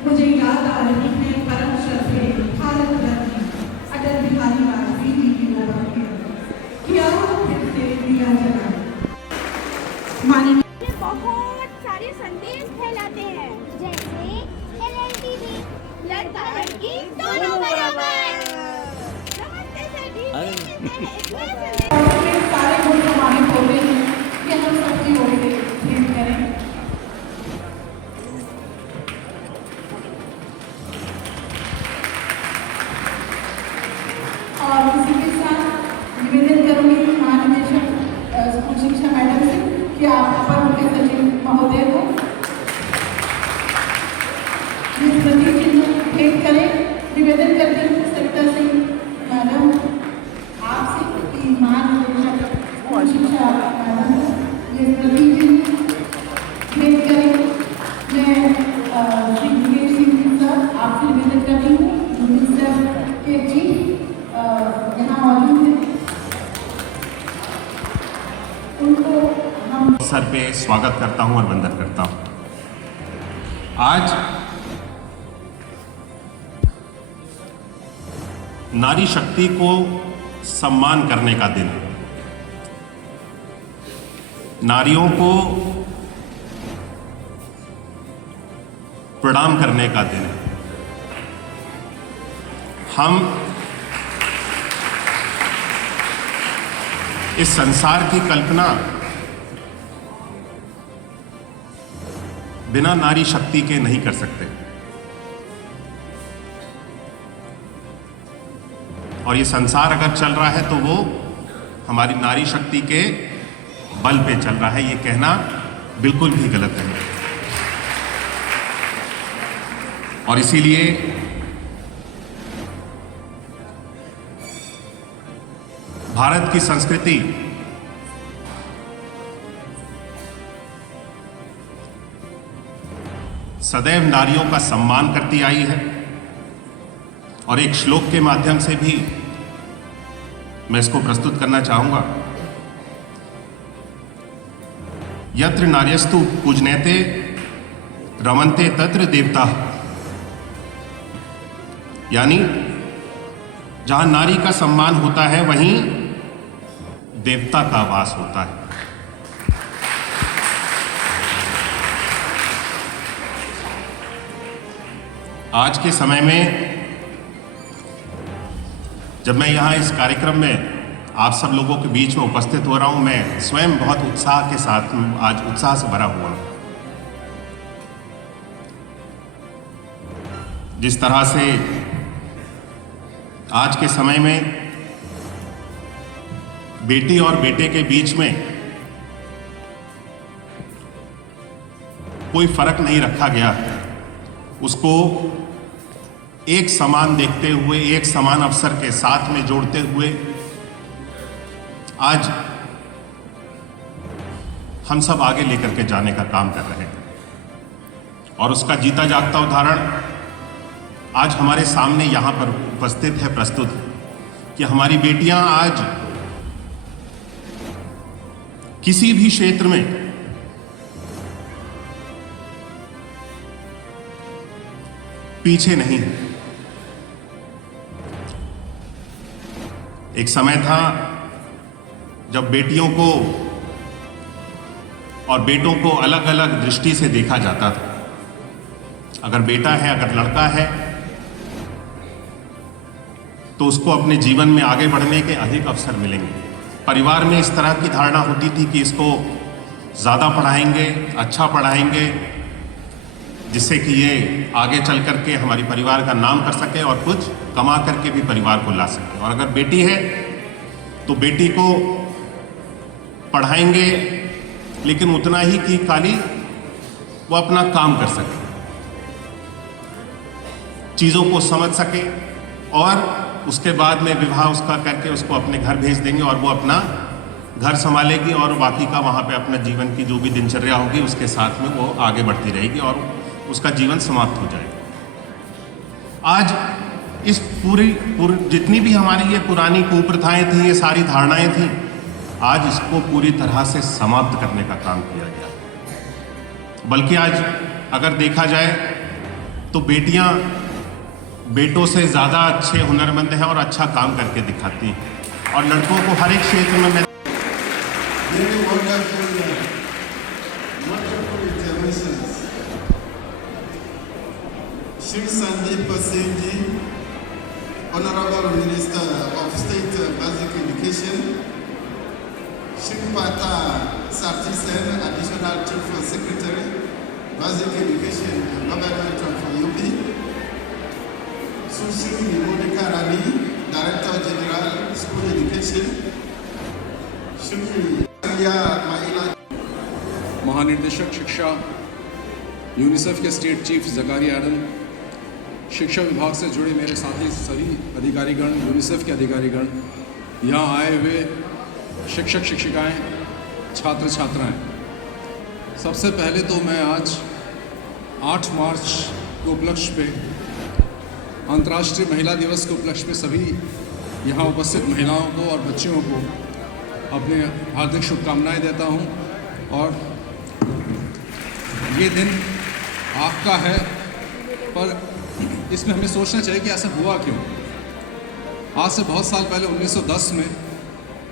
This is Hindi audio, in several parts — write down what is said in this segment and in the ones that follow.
मुझे याद आ रही है परम श्रद्धेय भारत रत्न अटल बिहारी वाजपेयी जी की वो बातें कि आओ फिर से दिया जलाएं। माननीय बहुत सारे संदेश फैलाते हैं, जैसे LLTV, लड़का लड़की दोनों बराबर। नमस्ते सर जी, सारे गुण हमारे होते हैं कि हम सबकी ओर से भेंट करें। और इसी के साथ निवेदन करूंगी महानिदेशक स्कूल शिक्षा मैडम से कि आप अपर मुख्य सचिव महोदय को ये प्रतीक चिन्ह भेंट करें। निवेदन करती हूँ सविता सिंह मैडम आपसे कि महानिदेशक स्कूल शिक्षा मैडम ये प्रतीक चिन्ह भेंट करें। मैं श्री मुकेश सिंह सर आपसे निवेदन करती हूँ यूनिसेफ के चीफ यहाँ मौजूद हैं, उनको हम सर पे स्वागत करता हूं और वंदन करता हूं। आज नारी शक्ति को सम्मान करने का दिन, नारियों को प्रणाम करने का दिन। हम इस संसार की कल्पना बिना नारी शक्ति के नहीं कर सकते, और ये संसार अगर चल रहा है तो वो हमारी नारी शक्ति के बल पे चल रहा है। ये कहना बिल्कुल भी गलत है। और इसीलिए भारत की संस्कृति सदैव नारियों का सम्मान करती आई है, और एक श्लोक के माध्यम से भी मैं इसको प्रस्तुत करना चाहूंगा। यत्र नार्यस्तु पूजनेते रमन्ते तत्र देवता, यानी जहां नारी का सम्मान होता है वहीं देवता का वास होता है। आज के समय में जब मैं यहाँ इस कार्यक्रम में आप सब लोगों के बीच में उपस्थित हो रहा हूँ, मैं स्वयं बहुत उत्साह के साथ आज उत्साह से भरा हुआ हूँ। जिस तरह से आज के समय में बेटी और बेटे के बीच में कोई फर्क नहीं रखा गया, उसको एक समान देखते हुए, एक समान अवसर के साथ में जोड़ते हुए आज हम सब आगे लेकर के जाने का काम कर रहे हैं। और उसका जीता जागता उदाहरण आज हमारे सामने यहाँ पर उपस्थित है, प्रस्तुत है, कि हमारी बेटियां आज किसी भी क्षेत्र में पीछे नहीं है। एक समय था जब बेटियों को और बेटों को अलग अलग दृष्टि से देखा जाता था। अगर बेटा है, अगर लड़का है तो उसको अपने जीवन में आगे बढ़ने के अधिक अवसर मिलेंगे। परिवार में इस तरह की धारणा होती थी कि इसको ज़्यादा पढ़ाएंगे, अच्छा पढ़ाएंगे, जिससे कि ये आगे चल करके हमारी परिवार का नाम कर सके और कुछ कमा करके भी परिवार को ला सके। और अगर बेटी है तो बेटी को पढ़ाएंगे लेकिन उतना ही कि खाली वो अपना काम कर सके, चीज़ों को समझ सके, और उसके बाद में विवाह उसका करके उसको अपने घर भेज देंगे और वो अपना घर संभालेगी और बाकी का वहाँ पे अपना जीवन की जो भी दिनचर्या होगी उसके साथ में वो आगे बढ़ती रहेगी और उसका जीवन समाप्त हो जाएगा। आज इस पूरी जितनी भी हमारी ये पुरानी कुप्रथाएं थी, ये सारी धारणाएं थी, आज इसको पूरी तरह से समाप्त करने का काम किया गया। बल्कि आज अगर देखा जाए तो बेटियां बेटों से ज़्यादा अच्छे हुनरमंद हैं और अच्छा काम करके दिखाती हैं, और लड़कों को हर एक क्षेत्र में Very wonderful interventions. Shri Sandeep Singh ji, Honorable Minister of State Basic Education, Shri Pata Sarthi Sen, Additional Chief Secretary, Basic Education, Government of UP, Sushri Monica Rani, Director General, School Education, Shri महानिदेशक शिक्षा यूनिसेफ के स्टेट चीफ जकारिया एडम, शिक्षा विभाग से जुड़े मेरे साथी सभी अधिकारीगण, यूनिसेफ के अधिकारीगण, यहाँ आए हुए शिक्षक शिक्षिकाएं, छात्र छात्राएं, सबसे पहले तो मैं आज 8 मार्च के उपलक्ष्य पे, अंतर्राष्ट्रीय महिला दिवस के उपलक्ष्य पे सभी यहाँ उपस्थित महिलाओं को और बच्चियों को अपने हार्दिक शुभकामनाएं देता हूं। और ये दिन आपका है, पर इसमें हमें सोचना चाहिए कि ऐसा हुआ क्यों। आज से बहुत साल पहले 1910 में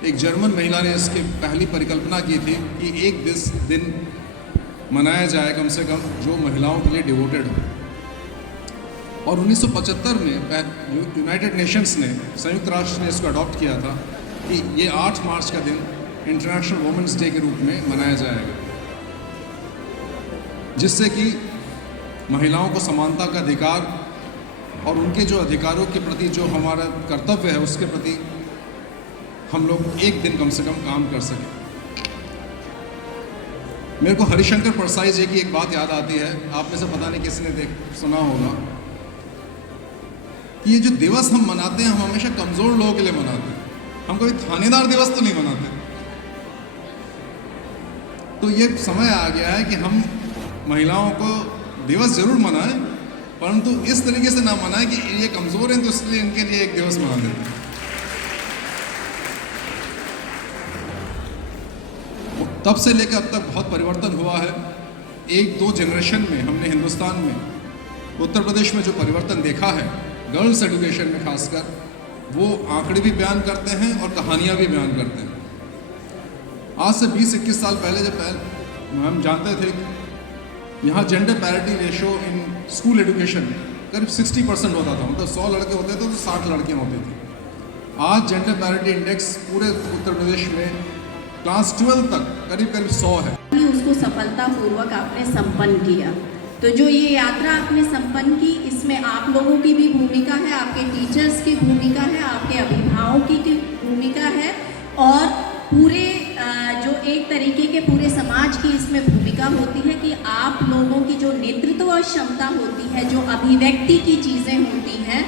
एक जर्मन महिला ने इसकी पहली परिकल्पना की थी कि एक दिन मनाया जाए कम से कम जो महिलाओं के लिए डिवोटेड हो। और 1975 में यूनाइटेड नेशंस ने, संयुक्त राष्ट्र ने इसको अडॉप्ट किया था कि ये 8 मार्च का दिन इंटरनेशनल वुमेन्स डे के रूप में मनाया जाएगा, जिससे कि महिलाओं को समानता का अधिकार और उनके जो अधिकारों के प्रति जो हमारा कर्तव्य है उसके प्रति हम लोग एक दिन कम से कम काम कर सकें। मेरे को हरिशंकर परसाई जी की एक बात याद आती है, आप में से पता नहीं किसने सुना होगा, कि ये जो दिवस हम मनाते हैं हम हमेशा कमज़ोर लोगों के लिए मनाते हैं, हम कोई थानेदार दिवस तो नहीं मनाते। तो ये समय आ गया है कि हम महिलाओं को दिवस जरूर मनाएं, परंतु इस तरीके से ना मनाएं कि ये कमज़ोर हैं तो इसलिए इनके लिए एक दिवस मना देते हैं। तब से लेकर अब तक बहुत परिवर्तन हुआ है। 1-2 जनरेशन में हमने हिंदुस्तान में, उत्तर प्रदेश में जो परिवर्तन देखा है गर्ल्स एजुकेशन में खासकर, वो आंकड़े भी बयान करते हैं और कहानियाँ भी बयान करते हैं। आज से 20-21 साल पहले जब हम जानते थे कि यहाँ gender parity ratio in school education करीब 60% होता था, मतलब 100 लड़के होते थे तो 60 लड़कियाँ होती थी। आज जेंडर पैरिटी इंडेक्स पूरे उत्तर प्रदेश में क्लास 12 तक करीब 100 है। उसको सफलतापूर्वक आपने संपन्न किया, तो जो ये यात्रा आपने संपन्न की, इसमें आप लोगों की भी भूमिका है, आपके टीचर्स की भूमिका है, आपके अभिभावकों की भूमिका है, और पूरे जो एक तरीके के पूरे समाज की इसमें भूमिका होती है कि आप लोगों की जो नेतृत्व और क्षमता होती है, जो अभिव्यक्ति की चीज़ें होती हैं,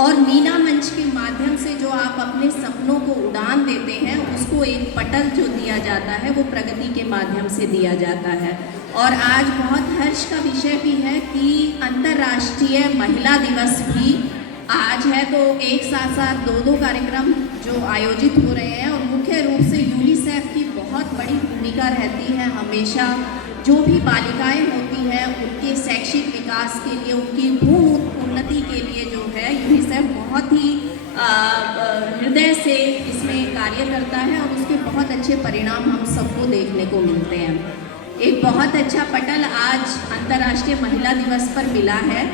और मीना मंच के माध्यम से जो आप अपने सपनों को उड़ान देते हैं, उसको एक पटल जो दिया जाता है वो प्रगति के माध्यम से दिया जाता है। और आज बहुत हर्ष का विषय भी है कि अंतर्राष्ट्रीय महिला दिवस भी आज है, तो एक साथ साथ 2 कार्यक्रम जो आयोजित हो रहे हैं, और मुख्य रूप से यूनिसेफ की बहुत बड़ी भूमिका रहती है हमेशा। जो भी बालिकाएं होती हैं उनके शैक्षिक विकास के लिए, उनकी भू उन्नति के लिए जो है यूनिसेफ बहुत ही हृदय से इसमें कार्य करता है, और उसके बहुत अच्छे परिणाम हम सबको देखने को मिलते हैं। एक बहुत अच्छा पटल आज अंतर्राष्ट्रीय महिला दिवस पर मिला है।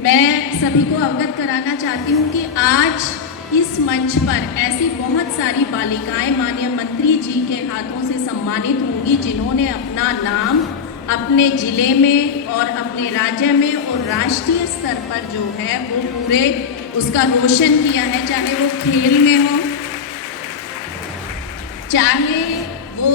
मैं सभी को अवगत कराना चाहती हूँ कि आज इस मंच पर ऐसी बहुत सारी बालिकाएं माननीय मंत्री जी के हाथों से सम्मानित होंगी जिन्होंने अपना नाम अपने ज़िले में और अपने राज्य में और राष्ट्रीय स्तर पर जो है वो पूरे उसका रोशन किया है, चाहे वो खेल में हो, चाहे वो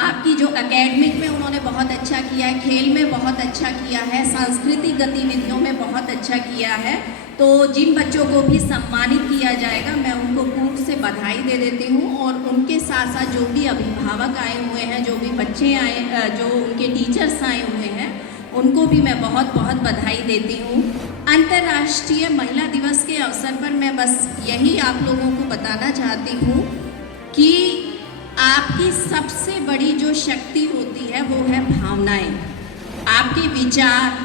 आपकी जो एकेडमिक में उन्होंने बहुत अच्छा किया है, खेल में बहुत अच्छा किया है, सांस्कृतिक गतिविधियों में बहुत अच्छा किया है। तो जिन बच्चों को भी सम्मानित किया जाएगा मैं उनको पूर्ण से बधाई दे देती हूँ और उनके साथ साथ जो भी अभिभावक आए हुए हैं, जो भी बच्चे आए, जो उनके टीचर्स आए हुए हैं, उनको भी मैं बहुत बहुत बधाई देती हूँ। अंतर्राष्ट्रीय महिला दिवस के अवसर पर मैं बस यही आप लोगों को बताना चाहती हूँ कि आपकी सबसे बड़ी जो शक्ति होती है वो है भावनाएं। आपके विचार,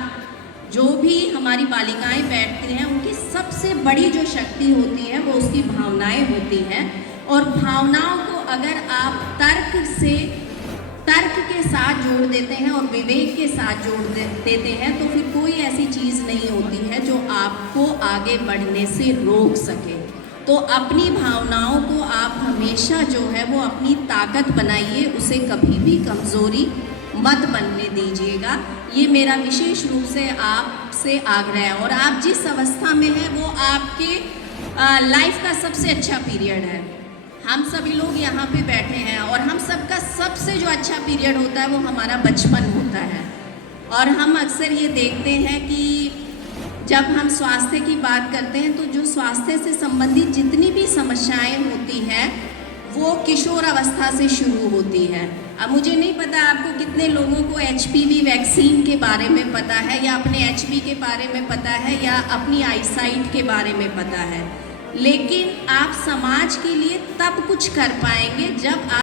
जो भी हमारी बालिकाएं बैठती हैं उनकी सबसे बड़ी जो शक्ति होती है वो उसकी भावनाएं होती हैं। और भावनाओं को अगर आप तर्क के साथ जोड़ देते हैं और विवेक के साथ जोड़ देते हैं तो फिर कोई ऐसी चीज़ नहीं होती है जो आपको आगे बढ़ने से रोक सके। तो अपनी भावनाओं को आप हमेशा जो है वो अपनी ताकत बनाइए, उसे कभी भी कमज़ोरी मत बनने दीजिएगा। ये मेरा विशेष रूप से आपसे आग्रह है। और आप जिस अवस्था में हैं वो आपके लाइफ का सबसे अच्छा पीरियड है। हम सभी लोग यहाँ पे बैठे हैं और हम सबका सबसे जो अच्छा पीरियड होता है वो हमारा बचपन होता है। और हम अक्सर ये देखते हैं कि जब हम स्वास्थ्य की बात करते हैं तो जो स्वास्थ्य से संबंधित जितनी भी समस्याएं होती हैं वो किशोर अवस्था से शुरू होती है। अब मुझे नहीं पता आपको कितने लोगों को HPV वैक्सीन के बारे में पता है या अपने HP के बारे में पता है या अपनी आईसाइट के बारे में पता है, लेकिन आप समाज के लिए तब कुछ कर पाएंगे जब आप